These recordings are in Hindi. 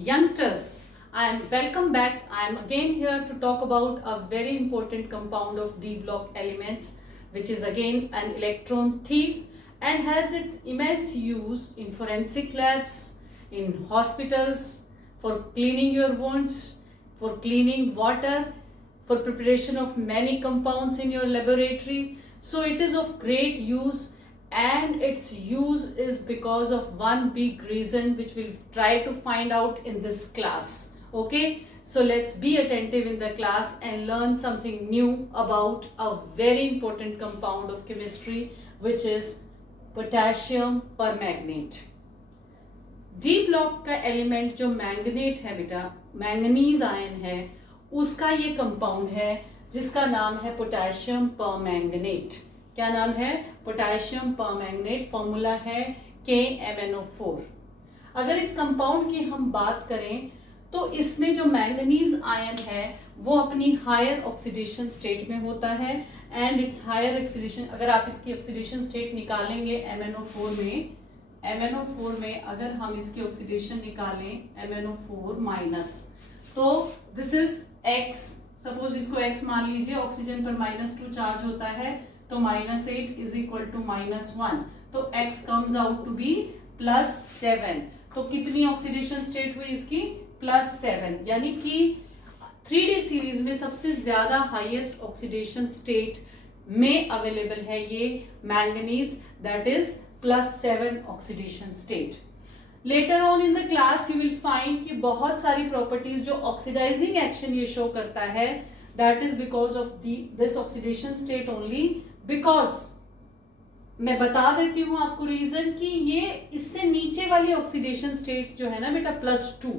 Youngsters, I am welcome back. I am again here to talk about a very important compound of D block elements, which is again an electron thief and has its immense use in forensic labs, in hospitals, for cleaning your wounds, for cleaning water, for preparation of many compounds in your laboratory. So it is of great use, and its use is because of one big reason which we'll try to find out in this class. Okay, so let's be attentive in the class and learn something new about a very important compound of chemistry, which is potassium permanganate. D block का एलिमेंट जो मैंगनेट है बेटा, मैंगनीज आयन है, उसका ये कंपाउंड है जिसका नाम है पोटेशियम परमैंगनेट. क्या नाम है? Potassium permanganate. फॉर्मूला है KMnO4. अगर इस कंपाउंड की हम बात करें तो इसमें जो मैंगनीज आयन है वो अपनी हायर ऑक्सीडेशन स्टेट में होता है, एंड इट्स हायर ऑक्सीडेशन, अगर आप इसकी ऑक्सीडेशन स्टेट निकालेंगे MnO4 में अगर हम इसकी ऑक्सीडेशन निकालें MnO4 माइनस, तो दिस इज X. सपोज इसको X मान लीजिए, ऑक्सीजन पर -2 चार्ज होता है, तो -8 इज इक्वल टू -1, तो X comes out to be +7. तो कितनी ऑक्सीडेशन स्टेट हुई इसकी? +7. यानी कि 3D सीरीज में सबसे ज्यादा हाईएस्ट ऑक्सीडेशन स्टेट में अवेलेबल है ये manganese, that is +7 oxidation state. Later on in the class you will find कि बहुत सारी प्रॉपर्टीज जो ऑक्सीडाइजिंग एक्शन ये शो करता है, that is because of this oxidation state only. Because मैं बता देती हूं आपको रीजन कि ये इससे नीचे वाली ऑक्सीडेशन स्टेट जो है ना बेटा +2,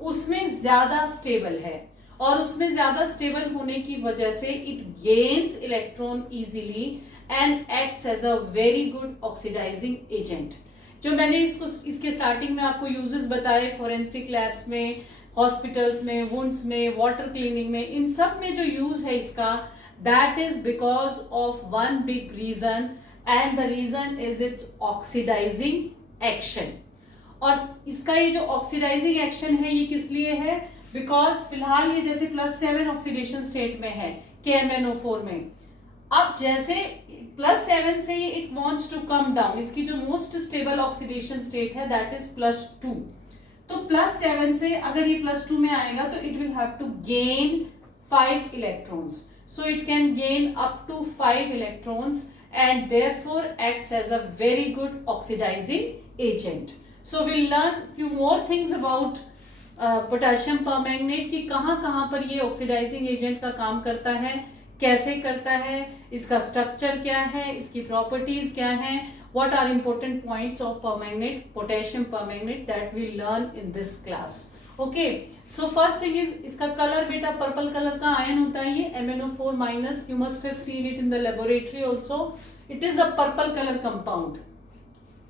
उसमें ज्यादा स्टेबल है, और उसमें ज्यादा स्टेबल होने की वजह से it gains electron easily and acts as a very good oxidising agent. जो मैंने इसके स्टार्टिंग में आपको यूजेस बताए फोरेंसिक लैब्स में, हॉस्पिटल्स में, वुंड्स में, वाटर क्लीनिंग में, इन सब में जो यूज है इसका, that is because of one big reason, and the reason is its oxidising action. और इसका ये जो ऑक्सीडाइजिंग एक्शन है ये किस लिए है? बिकॉज फिलहाल ये जैसे +7 ऑक्सीडेशन स्टेट में है KMnO4 में. अब जैसे +7 से ये it wants to come down, इसकी जो मोस्ट स्टेबल ऑक्सीडेशन स्टेट है दैट इज +2. तो +7 से अगर ये +2 में आएगा तो it will have to gain 5 electrons. So it can gain up to 5 electrons and therefore acts as a very good oxidizing agent. So we'll learn few more things about potassium permanganate कि कहाँ पर ये ऑक्सीडाइजिंग एजेंट का काम करता है, कैसे करता है, इसका स्ट्रक्चर क्या है, इसकी प्रॉपर्टीज क्या हैं, what are important points of permanganate, potassium permanganate, that we learn in this class. Okay, so first thing is इसका कलर बेटा पर्पल कलर का आयन होता है ये MnO4 minus. You must have seen it in the laboratory also. It is a purple colour compound,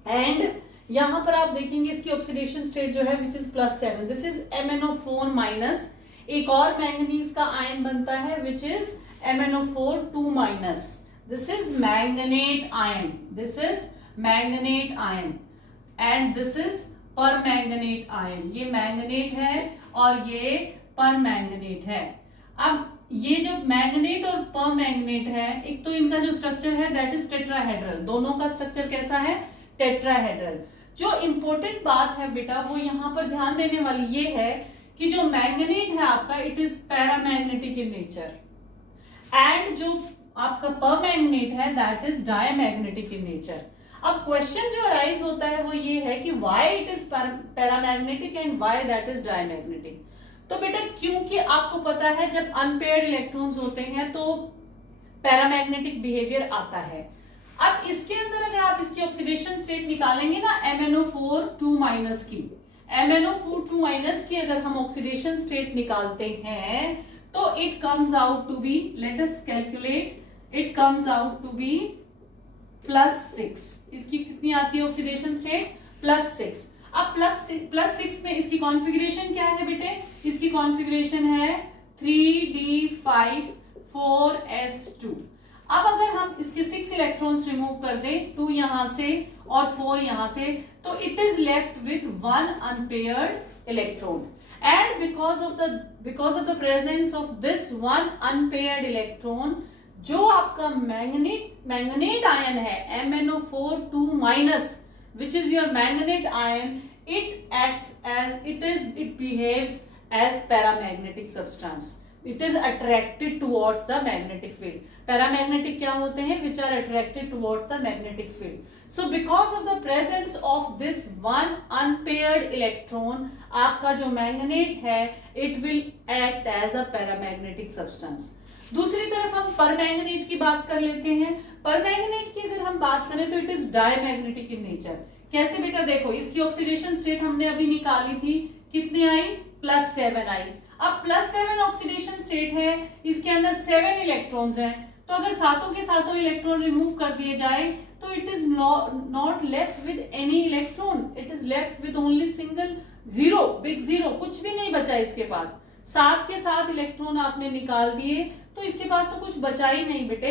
and यहां पर आप देखेंगे इसकी ऑक्सीडेशन स्टेट जो है which is +7. This is MnO4 minus. एक और मैंगनीज का आयन बनता है which is MnO4 2 minus. This is manganate ion, this is manganate ion, and this is permanganate ion. ये मैंगनेट है और ये परमैंगनेट है. अब ये जो मैंगनेट और परमैंगनेट है, एक तो इनका जो स्ट्रक्चर है दैट इज टेट्राहेड्रल. दोनों का स्ट्रक्चर कैसा है? टेट्राहेड्रल. जो इंपॉर्टेंट बात है बेटा वो यहां पर ध्यान देने वाली ये है कि जो मैंगनेट है आपका it is paramagnetic in nature, and जो आपका परमैंगनेट है that is diamagnetic in nature. अब क्वेश्चन जो अराइज होता है वो ये है कि why it is paramagnetic and why that is diamagnetic. तो बेटा क्योंकि आपको पता है जब अनपेयर्ड इलेक्ट्रॉन्स होते हैं तो पैरामैग्नेटिक बिहेवियर आता है. अब इसके अंदर अगर आप इसकी ऑक्सीडेशन स्टेट निकालेंगे ना MnO4 2 माइनस की, MnO4 2 माइनस की अगर हम ऑक्सीडेशन स्टेट निकालते हैं तो it comes out to be, let us calculate, it comes out to be +6. इसकी कितनी आती है ऑक्सीडेशन स्टेट? +6. अब +6 में इसकी कॉन्फ़िगरेशन क्या है बेटे? इसकी कॉन्फ़िगरेशन है 3d5 4s2. अब अगर हम इसके 6 इलेक्ट्रॉन्स रिमूव कर दें, 2 यहां से और 4 यहां से, तो it is left with one unpaired electron and because of the presence of this one unpaired electron जो आपका मैंगनेट आयन है MnO4 2 minus which is your manganate ion, it behaves as paramagnetic substance. It is attracted towards the magnetic field. Paramagnetic क्या होते हैं? Which are attracted towards the magnetic field. So because of the presence of this one unpaired electron, आपका जो मैंगनेट है it will act as a paramagnetic substance. दूसरी तरफ हम परमैंगनेट की बात कर लेते हैं। परमैंगनेट की अगर हम बात करें तो it is diamagnetic in nature. कैसे बेटा? देखो इसकी ऑक्सीडेशन स्टेट हमने अभी निकाली थी, कितनी आई? +7 आई। अब +7 ऑक्सीडेशन स्टेट है, इसके अंदर 7 इलेक्ट्रॉन्स हैं, तो अगर सातों के सातों इलेक्ट्रॉन रिमूव कर दिए जाए तो it is not left with any electron, it is left with only single zero, big zero, कुछ भी नहीं बचा इसके पास। 7 के 7 इलेक्ट्रॉन आपने निकाल दिए तो इसके पास तो कुछ बचा ही नहीं बेटे।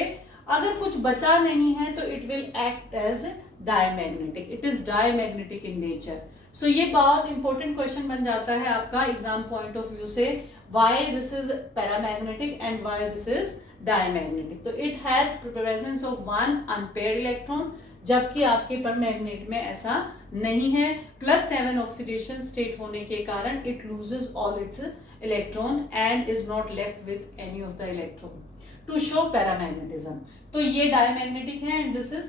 अगर कुछ बचा नहीं है तो it will act as diamagnetic, it is diamagnetic in nature. So ये बहुत इंपॉर्टेंट क्वेश्चन बन जाता है आपका एग्जाम पॉइंट ऑफ व्यू से, why this is paramagnetic and why this is diamagnetic. तो it has presence of one unpaired electron, जबकि आपके परमैग्नेट में ऐसा नहीं है। +7 ऑक्सीडेशन स्टेट होने के कारण it loses all it's electron and is not left with any of the electron to show paramagnetism. तो ये डायमैग्नेटिक है and this is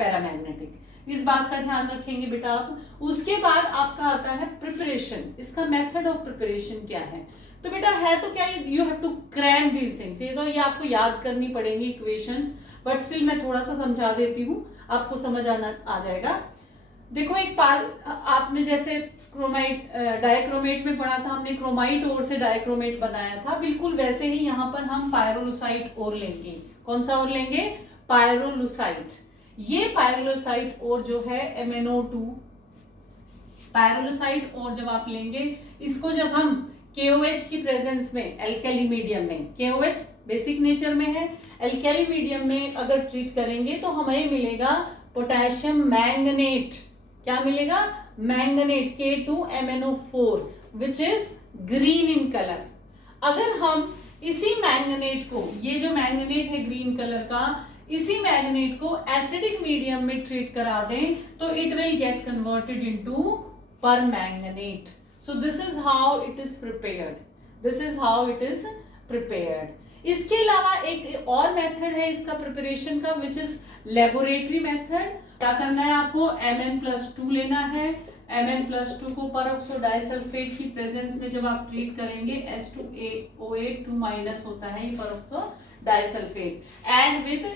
paramagnetic. इस बात का ध्यान रखेंगे बेटा आप। उसके बाद आपका आता है प्रिपरेशन। इसका मेथड ऑफ प्रिपरेशन क्या है? तो बेटा है तो क्या, you have to cram these things, ये तो ये आपको याद करनी पड़ेंगी इक्वेशंस, बट स्टिल मैं थोड़ा सा समझा देती हूँ, आपको समझ आ जाएगा। देखो एक आपने जैसे क्रोमाइट डायक्रोमेट में पढ़ा था हमने, क्रोमाइट ओर से डायक्रोमेट बनाया था, बिल्कुल वैसे ही यहाँ पर हम पायरोलुसाइट ओर लेंगे। कौन सा ओर लेंगे? पायरोलुसाइट। ये पायरोलुसाइट ओर जो है MnO2 पायरोलुसाइट ओर जब आप लेंगे, इसको जब हम KOH की प्रेजेंस में एल्कली मीडियम में, KOH बेसिक नेचर में है, एल्कली मीडियम में अगर ट्रीट करेंगे तो हमें मिलेगा पोटेशियम मैंगनेट। क्या मिलेगा? Manganate K2MnO4 which is green in colour. अगर हम इसी मैंगनेट को, ये जो मैंगनेट है ग्रीन कलर का, इसी मैंगनेट को एसिडिक मीडियम में ट्रीट करा दें तो it will get converted into permanganate. So this is how it is prepared, this is how it is prepared. इसके अलावा एक और मेथड है इसका प्रिपरेशन का, विच इज लेबोरेटरी मेथड। क्या करना है आपको? Mn+2 लेना है। Mn+2 को परऑक्सो डाइसल्फेट की प्रेजेंस में जब आप ट्रीट करेंगे, H2OH 2 माइनस होता है ये peroxo disulphate, and with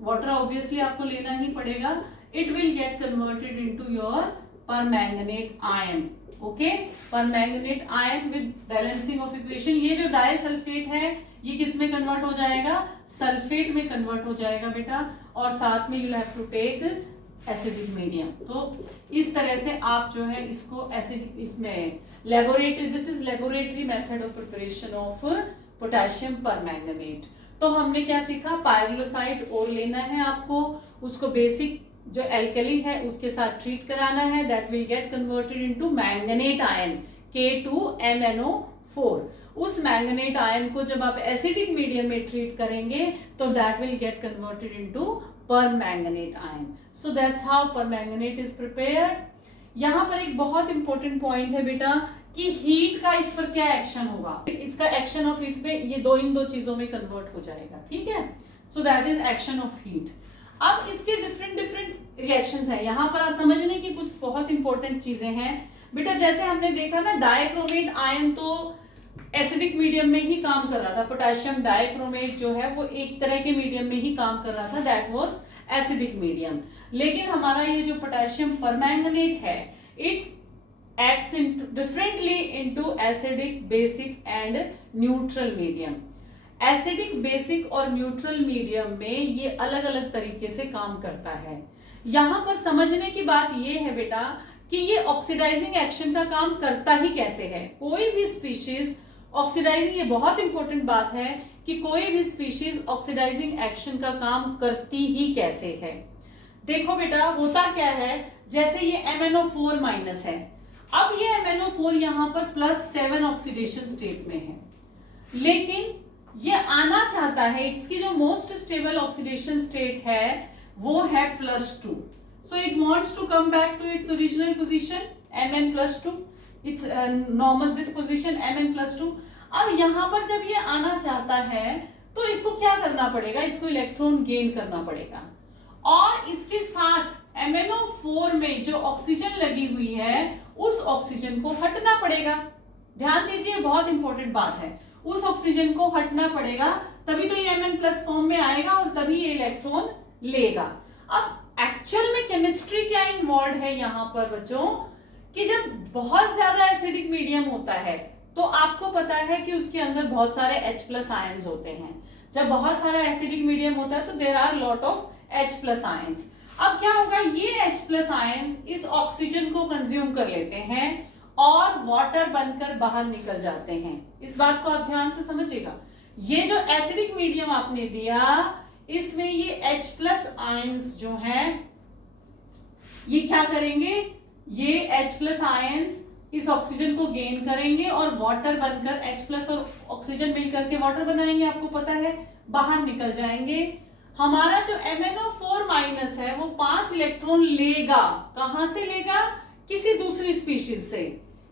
water obviously आपको लेना ही पड़ेगा। It will get converted into your permanganate ion. Okay, permanganate ion with balancing of equation. ये जो डाइसल्फेट है ये किस में कन्वर्ट हो जाएगा? सल्फेट में कन्वर्ट हो जाएगा बेटा, और साथ में you have to take acidic medium. तो इस तरह से आप जो है इसको एसिडिक, इसमें laboratory, this is laboratory method of preparation of potassium permanganate. तो हमने क्या सीखा? पायरोलुसाइट ओर लेना है आपको, उसको बेसिक जो एल्कली है उसके साथ ट्रीट कराना है, that will get converted into manganate ion K2MnO4। उस मैंगनेट आयन को जब आप एसिडिक मीडियम में ट्रीट करेंगे तो that will get converted into permanganate ion. So that's how permanganate is prepared. यहाँ पर एक बहुत इंपॉर्टेंट पॉइंट है बेटा कि हीट का इस पर क्या एक्शन होगा। इसका एक्शन ऑफ हीट पे ये इन दो चीजों में कन्वर्ट हो जाएगा, ठीक है। So that is action of heat. अब इसके डिफरेंट रिएक्शंस हैं, यहाँ पर आप समझने की कुछ बहुत इंपॉर्टेंट चीजें हैं बेटा। जैसे हमने देखा ना, डाइक्रोमेट आयन तो एसिडिक मीडियम में ही काम कर रहा था, पोटेशियम डाइक्रोमेट जो है वो एक तरह के मीडियम में ही काम कर रहा था, दैट वाज एसिडिक मीडियम। लेकिन हमारा ये जो पोटेशियम परमैंगनेट है, it acts differently into acidic, basic and neutral medium. Acidic, basic और न्यूट्रल मीडियम में ये अलग अलग तरीके से काम करता है। यहाँ पर समझने की बात ये है बेटा कि ये ऑक्सीडाइजिंग एक्शन का काम करता ही कैसे है। कोई भी स्पीशीज ऑक्सीडाइजिंग, ये बहुत इंपॉर्टेंट बात है कि कोई भी स्पीशीज ऑक्सीडाइजिंग एक्शन का काम करती ही कैसे है। देखो बेटा, होता क्या है, जैसे ये MnO4 माइनस है, अब ये MnO4 यहाँ पर +7 ऑक्सीडेशन स्टेट में है, लेकिन ये आना चाहता है, इसकी जो मोस्ट स्टेबल ऑक्सीडेशन स्टेट है वो है +2, so it wants to come back to its original position Mn+2, it's normal this position Mn+2। अब यहाँ पर जब ये आना चाहता है तो इसको क्या करना पड़ेगा, इसको इलेक्ट्रॉन गेन करना पड़ेगा, और इसके साथ MnO4 में जो ऑक्सीजन लगी हुई है उस ऑक्सीजन को हटना पड़ेगा। ध्यान दीजिए, बहुत इंपॉर्टेंट बात है, उस ऑक्सीजन को हटना पड़ेगा, तभी तो ये Mn+ फॉर्म में आएगा और तभी ये इलेक्ट्रॉन लेगा। अब एक्चुअल में केमिस्ट्री क्या इन्वॉल्व है यहाँ पर बच्चों, कि जब बहुत ज्यादा एसिडिक मीडियम होता है तो आपको पता है कि उसके अंदर बहुत सारे H+ आयंस होते हैं। जब बहुत सारा एसिडिक मीडियम होता है तो there are lot of H+ ions. अब क्या होगा, ये H+ आयंस इस ऑक्सीजन को कंज्यूम कर लेते हैं और वाटर बनकर बाहर निकल जाते हैं। इस बात को आप ध्यान से समझिएगा, ये जो एसिडिक मीडियम आपने दिया इसमें ये H+ आयंस जो हैं ये क्या करेंगे, ये H+ आयंस इस ऑक्सीजन को गेन करेंगे और वाटर बनकर H+ और ऑक्सीजन मिलकर के वाटर बनाएंगे, आपको पता है, बाहर निकल जाएंगे। हमारा जो MnO4 माइनस है वो 5 इलेक्ट्रॉन लेगा, कहां से लेगा, किसी दूसरी स्पीशीज से।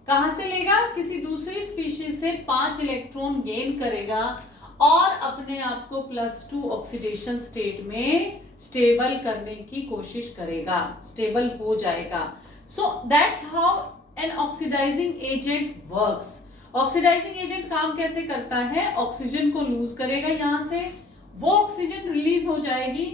कहां से लेगा, किसी दूसरी स्पीशीज से 5 इलेक्ट्रॉन गेन करेगा और अपने आप को +2 ऑक्सीडेशन स्टेट में स्टेबल करने की कोशिश करेगा, स्टेबल हो जाएगा। So that's how an oxidising agent works. Oxidising agent काम कैसे करता है, ऑक्सीजन को लूज करेगा यहाँ से, वो ऑक्सीजन रिलीज हो जाएगी,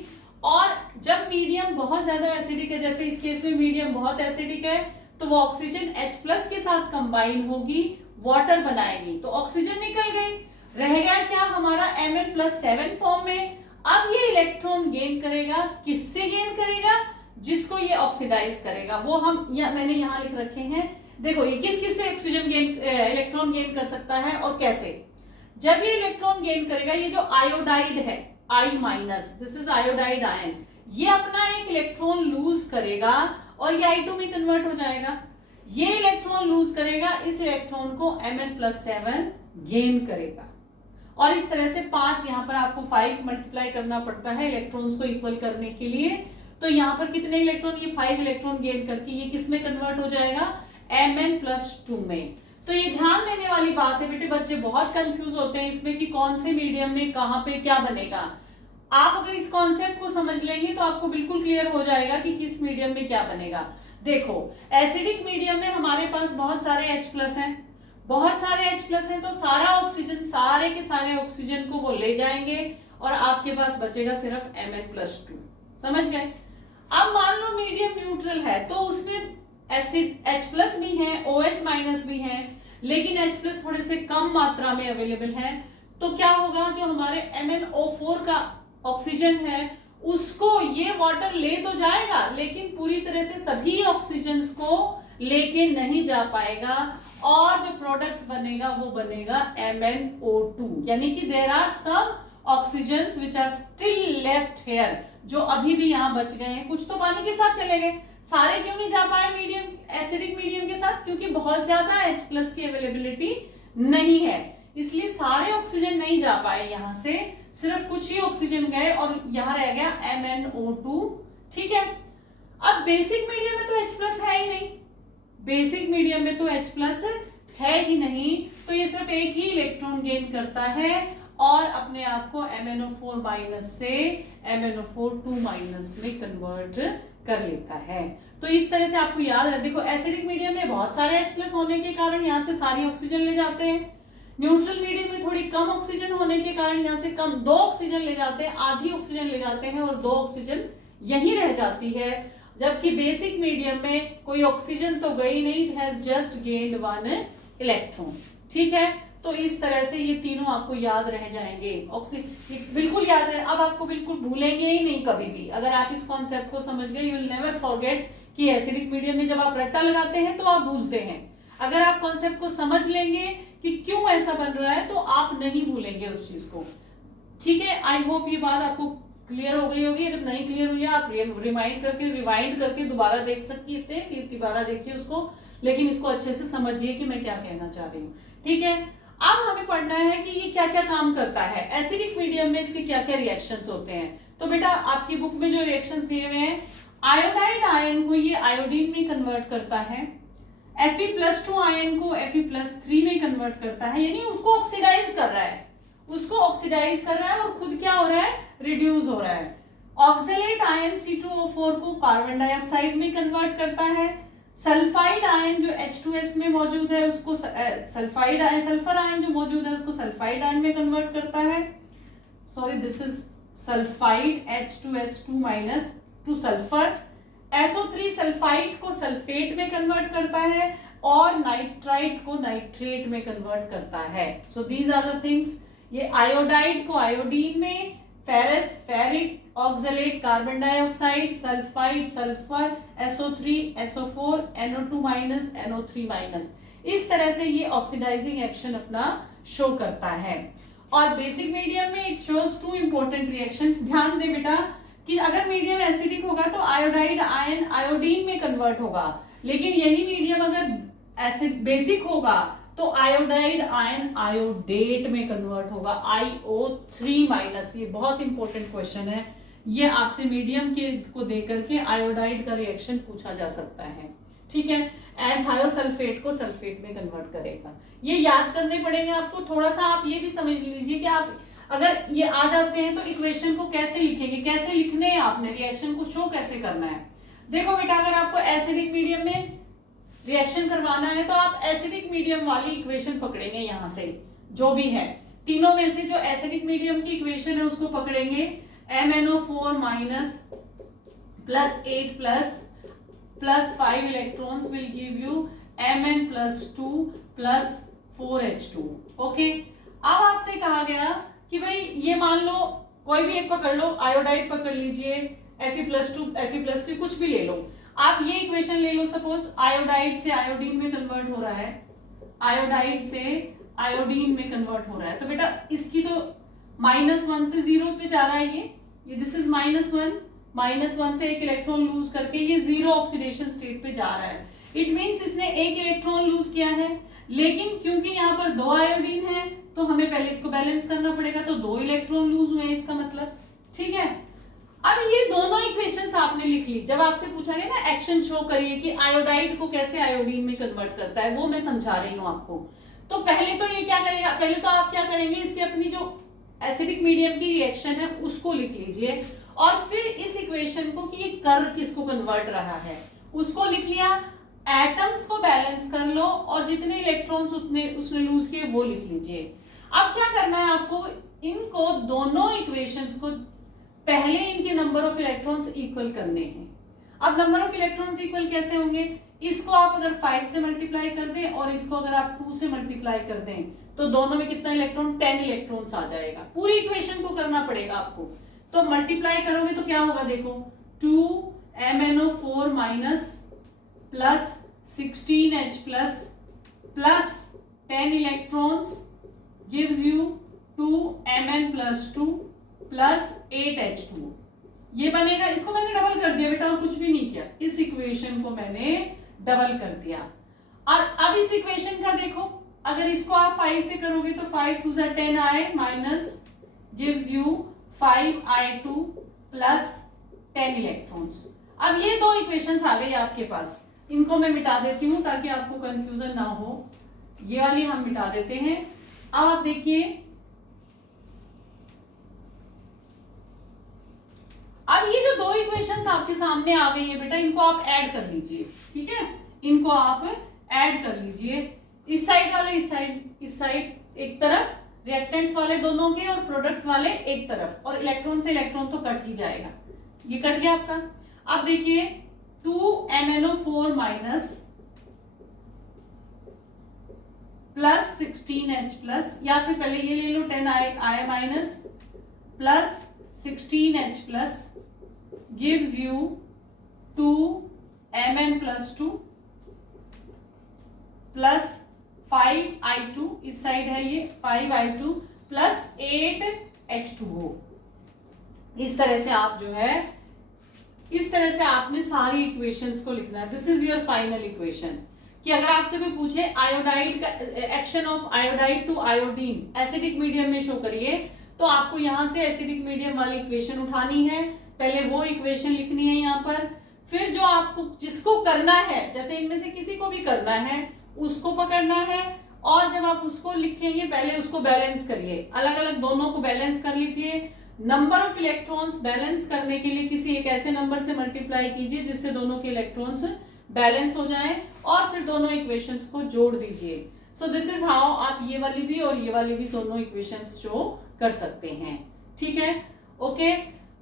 और जब मीडियम बहुत ज्यादा एसिडिक है, जैसे इस केस में मीडियम बहुत एसिडिक है, तो वो ऑक्सीजन H+ के साथ कंबाइन होगी, वाटर बनाएगी, तो ऑक्सीजन निकल गई, रह गया क्या हमारा Mn+7 फॉर्म में। अब ये इलेक्ट्रॉन गेन करेगा, किससे गेन करेगा, जिसको ये ऑक्सीडाइज करेगा, वो हम मैंने यहाँ लिख रखे हैं, देखो ये किस किस से ऑक्सीजन गेन इलेक्ट्रॉन गेन कर सकता है और कैसे। जब ये इलेक्ट्रॉन गेन करेगा, ये जो आयोडाइड है I-, this is iodide ion, ये अपना एक इलेक्ट्रॉन लूज करेगा और ये I2 में कन्वर्ट हो जाएगा। ये इलेक्ट्रॉन लूज करेगा, इस इलेक्ट्रॉन को Mn+7 गेन करेगा, और इस तरह से 5, यहाँ पर आपको 5 मल्टीप्लाई करना पड़ता है इलेक्ट्रॉन्स को इक्वल करने के लिए। तो यहाँ पर कितने इलेक्ट्रॉन, ये 5 इलेक्ट्रॉन गेन करके ये किस में कन्वर्ट हो जाएगा, Mn+2 में। तो ये ध्यान देने वाली बात है बेटे, बच्चे बहुत कंफ्यूज होते हैं इसमें कि कौन से मीडियम में कहाँ पे क्या बनेगा। आप अगर इस कॉन्सेप्ट को समझ लेंगे तो आपको बिल्कुल क्लियर हो जाएगा कि किस मीडियम में क्या बनेगा। देखो एसिडिक मीडियम में हमारे पास बहुत सारे H+ हैं, बहुत सारे H+ हैं, तो सारा ऑक्सीजन, सारे के सारे ऑक्सीजन को वो ले जाएंगे और आपके पास बचेगा सिर्फ Mn+2। समझ गए। अब मान लो मीडियम न्यूट्रल है तो उसमें एसिड H+ भी है, OH- भी है, लेकिन H+ थोड़े से कम मात्रा में अवेलेबल है, तो क्या होगा, जो हमारे MnO4 का ऑक्सीजन है उसको ये वाटर ले तो जाएगा, लेकिन पूरी तरह से सभी ऑक्सीजन्स को लेके नहीं जा पाएगा, और जो प्रोडक्ट बनेगा वो बनेगा MnO2, यानी कि there are some oxygens which are still left here, जो अभी भी यहाँ बच गए हैं। कुछ तो पानी के साथ चले गए, सारे क्यों नहीं जा पाए मीडियम, एसिडिक मीडियम के साथ, क्योंकि बहुत ज्यादा H+ की अवेलेबिलिटी नहीं है, इसलिए सारे ऑक्सीजन नहीं जा पाए यहाँ से, सिर्फ कुछ ही ऑक्सीजन गए और यहाँ रह गया MnO2। ठीक है। अब बेसिक मीडियम में तो H+ है ही नहीं, बेसिक मीडियम में तो H+ है ही नहीं, तो ये सिर्फ एक ही इलेक्ट्रॉन गेन करता है और अपने आप को MnO4- से MnO4 2- में कन्वर्ट कर लेता है। तो इस तरह से आपको याद रहे, देखो एसिडिक मीडियम में बहुत सारे H+ होने के कारण यहाँ से सारी ऑक्सीजन ले जाते हैं, न्यूट्रल मीडियम में थोड़ी कम ऑक्सीजन होने के कारण यहाँ से कम 2 ऑक्सीजन ले जाते हैं, आधी ऑक्सीजन ले जाते हैं और 2 ऑक्सीजन यहीं रह जाती है, जबकि बेसिक मीडियम में कोई ऑक्सीजन तो गई नहीं, it has just gained 1 electron. ठीक है, तो इस तरह से ये तीनों आपको याद रह जाएंगे, बिल्कुल याद रहे, अब आपको बिल्कुल भूलेंगे ही नहीं कभी भी। अगर आप इस कॉन्सेप्ट को समझ गए, यू विल नेवर फॉरगेट कि एसिडिक मीडियम में जब आप रट्टा लगाते हैं तो आप भूलते हैं, अगर आप कॉन्सेप्ट को समझ लेंगे कि क्यों ऐसा बन रहा है तो आप नहीं भूलेंगे उस चीज को। ठीक है, आई होप ये बात आपको क्लियर हो गई होगी। अगर नहीं क्लियर हुई है आप रिवाइंड करके दोबारा देख सकती थे, दोबारा देखिए उसको, लेकिन इसको अच्छे से समझिए कि मैं क्या कहना चाह रही हूँ। ठीक है, अब हमें पढ़ना है कि ये क्या क्या काम करता है, एसिडिक मीडियम में इसके क्या क्या रिएक्शंस होते हैं। तो बेटा आपकी बुक में जो रिएक्शंस दिए हुए हैं, आयोडाइड आयन को ये आयोडीन में कन्वर्ट करता है, Fe+2 आयन को Fe+3 में कन्वर्ट करता है, यानी उसको ऑक्सीडाइज कर रहा है, और खुद क्या हो रहा है, रिड्यूस हो रहा है। ऑक्सलेट आयन C2O4 को कार्बन डाइऑक्साइड में कन्वर्ट करता है। सल्फाइड आयन जो H2S में मौजूद है उसको सल्फर आयन जो मौजूद है उसको सल्फाइड आयन में कन्वर्ट करता है। Sorry, this is sulphide H2S2- two sulphur. SO3 sulphide को सल्फेट में कन्वर्ट करता है और नाइट्राइट को नाइट्रेट में कन्वर्ट करता है। So these are the things. ये आयोडाइड को आयोडीन में, ferrous ferric, oxalate carbon dioxide, sulphide sulphur, SO3 SO4, NO2-, NO3-, इस तरह से ये ऑक्सीडाइजिंग एक्शन अपना शो करता है। और बेसिक मीडियम में it shows two important reactions. ध्यान दे बेटा कि अगर मीडियम एसिडिक होगा तो आयोडाइड आयन आयोडीन में कन्वर्ट होगा, लेकिन यही मीडियम अगर एसिड बेसिक होगा तो आयोडाइड आयन आयोडेट में कन्वर्ट होगा, IO3-। ये बहुत इंपॉर्टेंट क्वेश्चन है, ये आपसे मीडियम के को देकर के आयोडाइड का रिएक्शन पूछा जा सकता है। ठीक है, एंड थायोसल्फेट को सल्फेट में कन्वर्ट करेगा। ये याद करने पड़ेंगे आपको। थोड़ा सा आप ये भी समझ लीजिए कि आप अगर ये आ जाते हैं तो इक्वेशन को कैसे लिखेंगे, कैसे लिखने हैं आपने, रिएक्शन को शो कैसे करना है। देखो बेटा, अगर आपको एसिडिक मीडियम में रिएक्शन करवाना है तो आप एसिडिक मीडियम वाली इक्वेशन पकड़ेंगे, यहां से जो भी है तीनों में से जो एसिडिक मीडियम की इक्वेशन है उसको पकड़ेंगे। MnO4- +8 +5 electrons will give you Mn+2 +4H2। Okay, अब आपसे कहा गया कि भाई ये मान लो कोई भी एक पकड़ लो, आयोडाइड पकड़ लीजिए, Fe+2 Fe+3 कुछ भी ले लो। आप ये इक्वेशन ले लो, सपोज आयोडाइड से आयोडीन में कन्वर्ट हो रहा है, आयोडाइड से आयोडीन में कन्वर्ट हो रहा है, तो बेटा इसकी तो -1 से 0 पे जा रहा है ये दिस इज -1 से एक इलेक्ट्रॉन लूज करके ये 0 ऑक्सीडेशन स्टेट पे जा रहा है। इट मींस इसने एक इलेक्ट्रॉन लूज किया है, लेकिन क्योंकि यहाँ पर 2 आयोडीन है तो हमें पहले इसको बैलेंस करना पड़ेगा, तो 2 इलेक्ट्रॉन लूज हुए इसका मतलब। ठीक है, अब ये दोनों इक्वेशंस आपने लिख ली। जब आपसे पूछा गया ना एक्शन शो करिए कि आयोडाइड को कैसे आयोडीन में कन्वर्ट करता है, वो मैं समझा रही हूँ आपको। तो पहले तो ये क्या करेगा, पहले तो आप क्या करेंगे, इसकी अपनी जो एसिडिक मीडियम की रिएक्शन है उसको लिख लीजिए, और फिर इस इक्वेशन को कि ये कर किसको कन्वर्ट रहा है उसको लिख लिया। एटम्स को बैलेंस कर लो और जितने इलेक्ट्रॉन्स उसने लूज किए वो लिख लीजिए। अब क्या करना है आपको, इनको दोनों इक्वेशंस को पहले इनके नंबर ऑफ इलेक्ट्रॉन्स इक्वल करने हैं। अब नंबर ऑफ इलेक्ट्रॉन्स इक्वल कैसे होंगे, इसको आप अगर 5 से मल्टीप्लाई कर दें और इसको अगर आप 2 से मल्टीप्लाई कर दें तो दोनों में कितना इलेक्ट्रॉन, 10 इलेक्ट्रॉन्स आ जाएगा। पूरी इक्वेशन को करना पड़ेगा आपको, तो मल्टीप्लाई करोगे तो क्या होगा, देखो 2MnO4- +16H+ +10 electrons gives you 2Mn+2 +8H2। ये बनेगा, इसको मैंने डबल कर दिया बेटा और कुछ भी नहीं किया, इस इक्वेशन को मैंने डबल कर दिया। और अब इस इक्वेशन का देखो, अगर इसको आप 5 से करोगे तो 5 2 10 आए minus gives you 5I2 +10 electrons. अब ये दो इक्वेशंस आ गई आपके पास, इनको मैं मिटा देती हूँ ताकि आपको कंफ्यूजन ना हो। ये वाली हम मिटा देते हैं। अब आप देखिए, अब ये जो दो इक्वेशंस आपके सामने आ गई है बेटा, इनको आप ऐड कर लीजिए। ठीक है, इनको आप ऐड कर लीजिए, इस साइड वाले इस साइड एक तरफ, रिएक्टेंट्स वाले दोनों के और प्रोडक्ट्स वाले एक तरफ, और इलेक्ट्रॉन से इलेक्ट्रॉन तो कट ही जाएगा, ये कट गया आपका। अब देखिए 2MnO4- +16H+, या फिर पहले ये ले लो 10I- +16H+ gives you 2Mn+2 +5I2, इस साइड है ये 5I2 +8H2O। इस तरह से आप जो है, इस तरह से आपने सारी इक्वेशंस को लिखना है। This is your final equation. कि अगर आपसे कोई पूछे आयोडाइड का action of iodide to iodine acidic medium में शो करिए, तो आपको यहां से एसिडिक मीडियम वाली इक्वेशन उठानी है, पहले वो इक्वेशन लिखनी है यहाँ पर, फिर जो आपको जिसको करना है, जैसे इनमें से किसी को भी करना है उसको पकड़ना है, और जब आप उसको लिखेंगे पहले उसको बैलेंस करिए, अलग अलग दोनों को बैलेंस कर लीजिए। नंबर ऑफ इलेक्ट्रॉन्स बैलेंस करने के लिए किसी एक ऐसे नंबर से मल्टीप्लाई कीजिए जिससे दोनों के इलेक्ट्रॉन्स बैलेंस हो जाएं, और फिर दोनों इक्वेशंस को जोड़ दीजिए। सो दिस इज हाउ आप ये वाली भी और ये वाली भी दोनों इक्वेशंस शो कर सकते हैं। ठीक है, ओके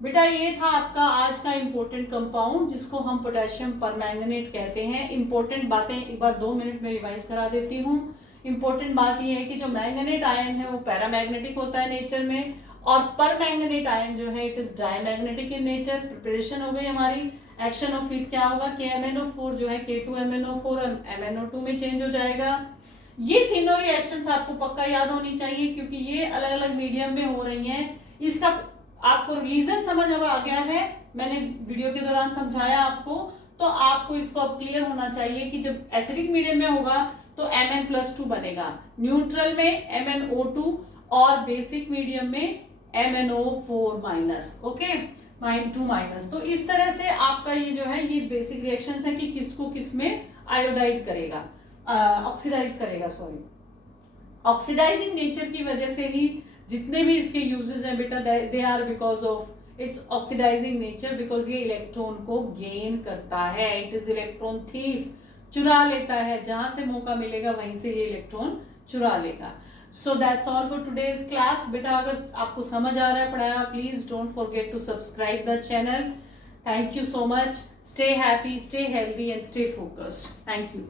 बेटा, ये था आपका आज का इंपॉर्टेंट कंपाउंड जिसको हम पोटेशियम परमैंगनेट कहते हैं। इंपॉर्टेंट बातें एक बार 2 मिनट में रिवाइज करा देती हूँ। इंपॉर्टेंट बात ये है कि जो मैंगनेट आयन है वो पैरामैग्नेटिक होता है नेचर में, और परमैंगनेट आयन जो है it is diamagnetic in nature. Preparation हो गई हमारी। एक्शन ऑफ हीट क्या होगा कि MnO4 जो है K2MnO4 MnO2 में चेंज हो जाएगा। ये तीनों रिएक्शंस आपको पक्का याद होनी चाहिए क्योंकि ये अलग अलग मीडियम में हो रही हैं। इसका आपको रीजन समझ आ गया है, मैंने वीडियो के दौरान समझाया आपको, तो आपको इसको अब क्लियर होना चाहिए कि जब एसिडिक मीडियम में होगा तो Mn+2 बनेगा, न्यूट्रल में MnO2 और बेसिक मीडियम में MnO4-, ओके, 2-। तो इस तरह से आपका ये जो है ये बेसिक रिएक्शंस है कि किसको किस में आयोडाइड करेगा, ऑक्सीडाइज करेगा, सॉरी, ऑक्सीडाइजिंग नेचर की वजह से ही जितने भी इसके यूजेस हैं बेटा, they are because of its oxidising nature, because ये इलेक्ट्रॉन को गेन करता है। इट इज इलेक्ट्रॉन थीफ, चुरा लेता है, जहां से मौका मिलेगा वहीं से ये इलेक्ट्रॉन चुरा लेगा। So that's all for today's class. बेटा अगर आपको समझ आ रहा है पढ़ाया, please don't forget to subscribe the channel. Thank you so much. Stay happy, stay healthy and stay focused. Thank you.